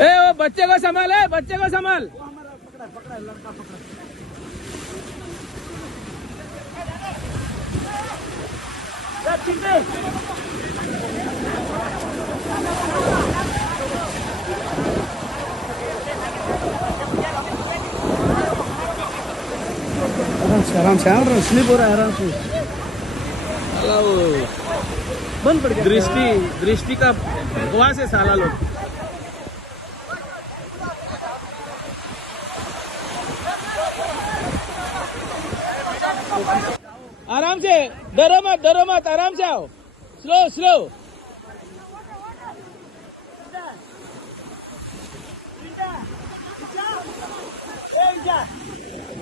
ए वो बच्चे को संभाल है, बच्चे को संभाल। आराम से स्लिप हो रहा है आराम से। बंद पड़ गया दृष्टि का भगवा से साला लोग। आराम से, डरो मत, आराम से आओ, स्लो।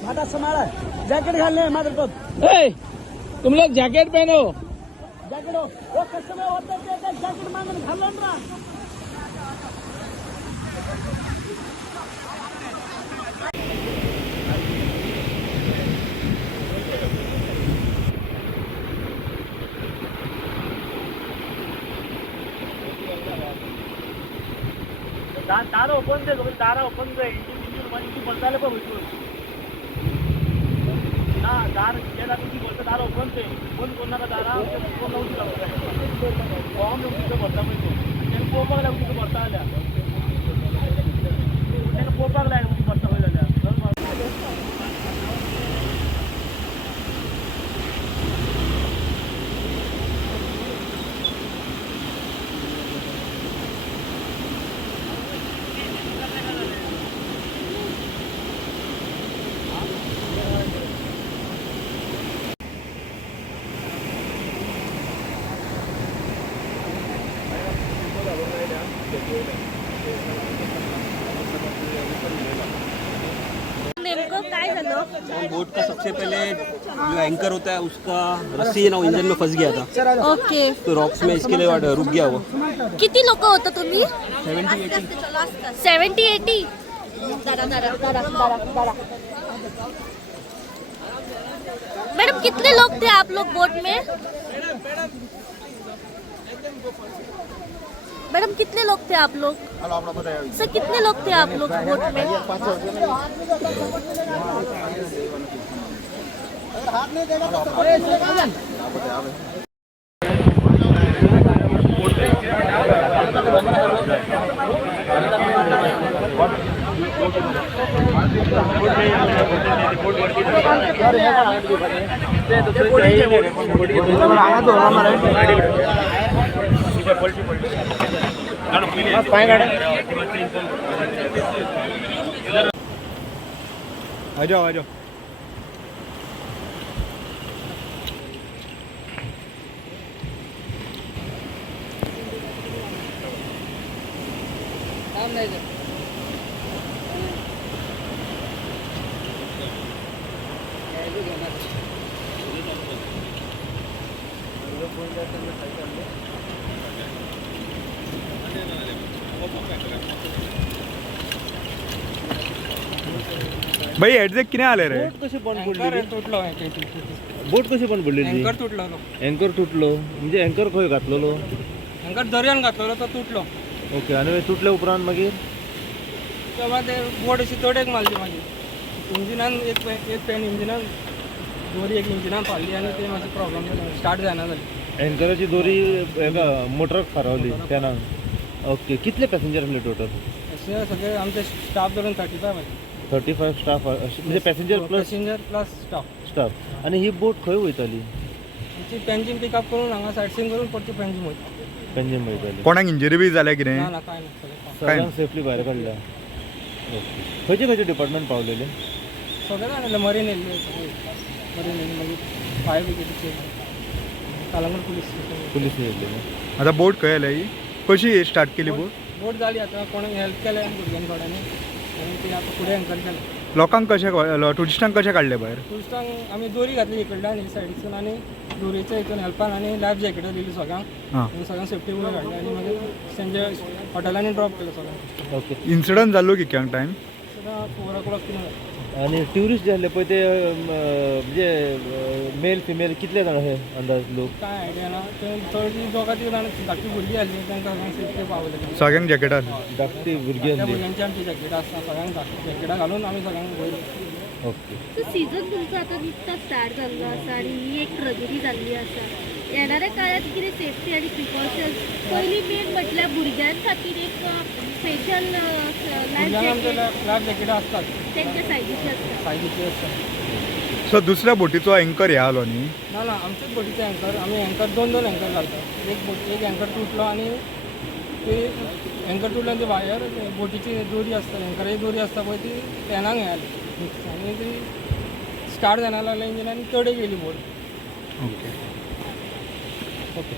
माता संभाला, जैकेट घालने है मात्र को। तुम लोग जैकेट पहनो। जैकेट हो, वो कस्टमर होते थे जैकेट मांगने घाल लो ना। दार ओपन दे, दार ओपन दे, इंजिन बोलता है ना, दार गेला तुझी बोलता दार ओपन दे, फोन कोणाला दारा फोन लावून दिला फॉर्म तिथं भरता मिळतो, त्याला पोपाक लागून तिथं भरता आल्या, त्याला पोपाक लागून भरता होईल आल्या। बोट का सबसे पहले जो एंकर होता है उसका रस्सी है ना इंजन में फंस गया था। ओके, तो रॉक्स में इसके लिए रुक गया वो। किती लोक होता तुम्ही? 70-80। मैडम कितने लोग थे आप लोग बोट में? मैडम कितने लोग थे आप लोग? सर कितने लोग थे आप लोग बोट में? आ जाओ। भाई एक्झॅक्ट किती आले रे? बोट कशी बंद पडली? बोट कशी पण पडलेली? अँकर तुटलो, अँकर तुटलो म्हणजे अँकर खंय घातलेलो? अँकर दर्यान घातलेलो तो तुटलो। ओके, आणि तुटल्या उपरांत मागीर तेव्हा ते बोट अशी तोडेक मारली माझी इंजिनान, एक पॅन इंजिनान दोरी एक इंजिनान फाडली आणि ते माझी प्रॉब्लेम स्टार्ट जायना जाली। अँकराची दोरी एका मोटराक खारवली त्यानं। ओके, कितले पॅसेंजर आसले टोटल? असे सगळे आमचे स्टाफ धरून 35 स्टाफ म्हणजे पॅसेंजर प्लस स्टाफ। आणि ही बोट खंय वयताली? ती पेंजीम पिकअप करून हांगा सायडसीन करून परती पेंजीम वयता। पेंजीम वयताली। कोणाक इंजरी बी जाल्या कितें? ना काय ना, सगळ्यांक सेफली भायर काडल्या। ओके, खंयचे डिपार्टमेंट पावलेले? सगळे जाणले, मरीन येयल्ले, मरीन मागीर फायर ब्रिगेडीचे, कलंगूट पुलीस येयल्ले। आता बोट खंय आल्या ही? कशी स्टार्ट केली बोट जाली, आता कोणाक हेल्प केलें भुरग्यांनी थोड्यांनी, आनी ती आता फुडें एंकर केलें। लोकांक कशें टुरिस्टांक कशें काडले भायर? टुरिस्टांक आमी दोरी घातली इकडल्यान ही सायडीसून, आनी दोरीच्या हितून हेल्पान आनी लायफ जॅकेटां दिली सगळ्यांक, आनी सगळ्यांक सेफ्टी वयर हाडलें, आनी मागीर तेंचे हॉटेलांनी ड्रॉप केलें सगळ्यांक। ओके, इन्सिडंट जाल्लो कित्याक टायम? 4 o'clock कितें आणि ट्युरिस्ट जे आले पळय ते म्हणजे मेल फिमेल कितले जाण अशे अंदाज लोक काय आयडिया ना ते चड दोगा ती जाण धाकटी भुरगीं आसली तांकां सेफ्टी पावले सगळ्यांक जॅकेटां धाकटी भुरगीं त्या आसली भुरग्यांची आमची जॅकेटां आसता सगळ्यांक धाकटी जॅकेटां घालून आमी सगळ्यांक वयर ओके सो सीझन तुमचो आतां निकतो स्टार्ट जाल्लो आसा आनी ही एक ट्रॅजेडी जाल्ली आसा येणाऱ्या काळात कितें सेफ्टी आनी प्रिकॉशन्स पयलीं मेन म्हटल्यार भुरग्यां खातीर एक स्पेशल लायफ भुरग्यांक आमचे जॅकेट लायफ जॅकेटां आसतात तेंच्या सायडीची आसता सायडीची आसता सो दुसऱ्या बोटीचो एंकर हे आलो न्ही ना ना आमचेच बोटीचे अँकर आमी अँकर दोन एँकर घालतात एक अँकर तुटलो आनी ते अँकर तुटलो आनी ते भायर बोटीची दोरी आसता अँकराची दोरी आसता पळय ती टॅनाक हे जाली मिक्स आनी ती स्टार्ट जायना लागल्या इंजिनान चड गेली बोट ओके ओके